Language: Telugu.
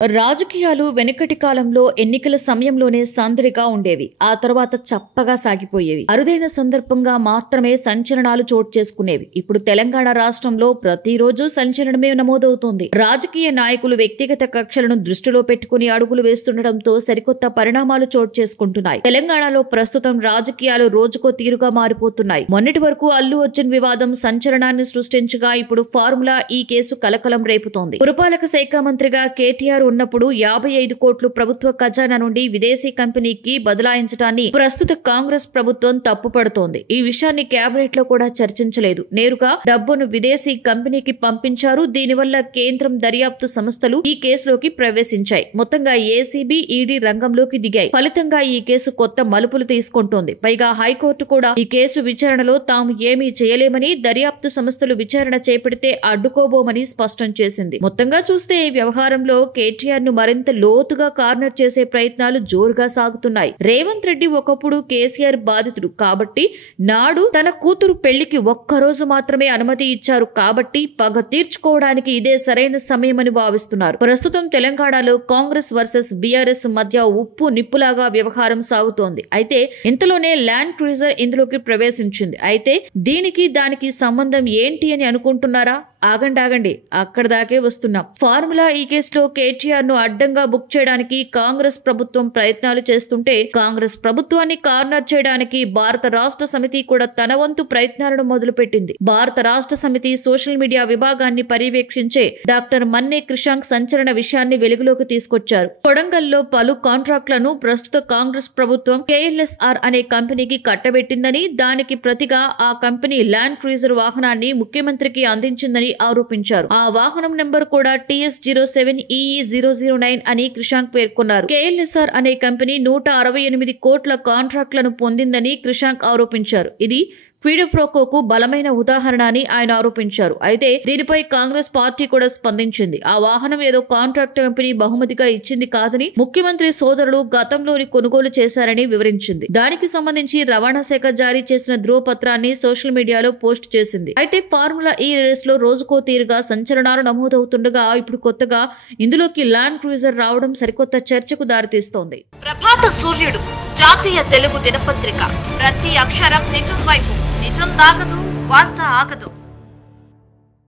రాజకీయాలు వెనుకటి కాలంలో ఎన్నికల సమయంలోనే సందడిగా ఉండేవి. ఆ తర్వాత చప్పగా సాగిపోయేవి. అరుదైన సందర్భంగా మాత్రమే సంచలనాలు చోటు చేసుకునేవి. ఇప్పుడు తెలంగాణ రాష్ట్రంలో ప్రతిరోజు సంచలనమే నమోదవుతోంది. రాజకీయ నాయకులు వ్యక్తిగత కక్షలను దృష్టిలో పెట్టుకుని అడుగులు వేస్తుండటంతో సరికొత్త పరిణామాలు చోటు చేసుకుంటున్నాయి. తెలంగాణలో ప్రస్తుతం రాజకీయాలు రోజుకో తీరుగా మారిపోతున్నాయి. మొన్నటి వరకు అల్లు అర్జున్ వివాదం సంచలనాన్ని సృష్టించగా ఇప్పుడు ఫార్ములా ఈ కేసు కలకలం రేపుతోంది. పురపాలక శాఖ మంత్రిగా కేటీఆర్ ఉన్నప్పుడు 55 కోట్లు ప్రభుత్వ ఖజానా నుండి విదేశీ కంపెనీకి బదలాయించడాన్ని ప్రస్తుత కాంగ్రెస్ ప్రభుత్వం తప్పుపడుతోంది. ఈ విషయాన్ని కేబినెట్ లో కూడా చర్చించలేదు. నేరుగా డబ్బును విదేశీ కంపెనీకి పంపించారు. దీనివల్ల కేంద్రం దర్యాప్తు సంస్థలు ఈ కేసులోకి ప్రవేశించాయి. మొత్తంగా ఏసీబీ, ఈడీ రంగంలోకి దిగాయి. ఫలితంగా ఈ కేసు కొత్త మలుపులు తీసుకుంటోంది. పైగా హైకోర్టు కూడా ఈ కేసు విచారణలో తాము ఏమీ చేయలేమని, దర్యాప్తు సంస్థలు విచారణ చేపడితే అడ్డుకోబోమని స్పష్టం చేసింది. మొత్తంగా చూస్తే ఈ వ్యవహారంలో కేటీఆర్ ను మరింత లోతుగా కార్నర్ చేసే ప్రయత్నాలు జోరుగా సాగుతున్నాయి. రేవంత్ రెడ్డి ఒకప్పుడు కేసీఆర్ బాధితుడు కాబట్టి నాడు తన కూతురు పెళ్లికి ఒక్కరోజు మాత్రమే అనుమతి ఇచ్చారు కాబట్టి పగ తీర్చుకోవడానికి ఇదే సరైన సమయమని భావిస్తున్నారు. ప్రస్తుతం తెలంగాణలో కాంగ్రెస్ వర్సెస్ బీఆర్ఎస్ మధ్య ఉప్పు నిప్పులాగా వ్యవహారం సాగుతోంది. అయితే ఇంతలోనే ల్యాండ్ క్రూజర్ ఇందులోకి ప్రవేశించింది. అయితే దీనికి దానికి సంబంధం ఏంటి అని అనుకుంటున్నారా? ఆగండి, అక్కడ దాకే వస్తున్నాం. ఫార్ములా ఈ కేసులో కేటీఆర్ ను అడ్డంగా బుక్ చేయడానికి కాంగ్రెస్ ప్రభుత్వం ప్రయత్నాలు చేస్తుంటే, కాంగ్రెస్ ప్రభుత్వాన్ని కార్నర్ చేయడానికి భారత రాష్ట్ర సమితి కూడా తన వంతు ప్రయత్నాలను మొదలుపెట్టింది. భారత రాష్ట్ర సమితి సోషల్ మీడియా విభాగాన్ని పర్యవేక్షించే డాక్టర్ మన్నే క్రిషాంక్ సంచలన విషయాన్ని వెలుగులోకి తీసుకొచ్చారు. కొడంగల్లో పలు కాంట్రాక్టులను ప్రస్తుత కాంగ్రెస్ ప్రభుత్వం కేఎల్ఎస్ఆర్ అనే కంపెనీకి కట్టబెట్టిందని, దానికి ప్రతిగా ఆ కంపెనీ ల్యాండ్ క్రూజర్ వాహనాన్ని ముఖ్యమంత్రికి అందించిందని ఆరోపించారు. ఆ వాహనం నెంబర్ కూడా TS07EE009 అని క్రిషాంక్ పేర్కొన్నారు. కేఎల్ఎస్ఆర్ అనే కంపెనీ 168 కోట్ల కాంట్రాక్టులను పొందిందని క్రిషాంక్ ఆరోపించారు. ఇది క్విడ్-ప్రో-కోకు బలమైన ఉదాహరణ అని ఆయన ఆరోపించారు. అయితే దీనిపై కాంగ్రెస్ పార్టీ కూడా స్పందించింది. ఆ వాహనం ఏదో కాంట్రాక్ట్ కంపెనీ బహుమతిగా ఇచ్చింది కాదని, ముఖ్యమంత్రి సోదరులు గతంలోని కొనుగోలు చేశారని వివరించింది. దానికి సంబంధించి రవాణా శాఖ జారీ చేసిన ధృవపత్రాన్ని సోషల్ మీడియాలో పోస్ట్ చేసింది. అయితే ఫార్ములా ఈ రేస్ లో రోజుకో తీరుగా సంచలనాలు నమోదవుతుండగా ఇప్పుడు కొత్తగా ఇందులోకి ల్యాండ్ క్రూజర్ రావడం సరికొత్త చర్చకు దారితీస్తోంది. ప్రభాత సూర్యుడు జాతీయ తెలుగు దినపత్రిక. ప్రతి అక్షరం నిజం వైపు. నిజం దాగదు, వార్త ఆగదు.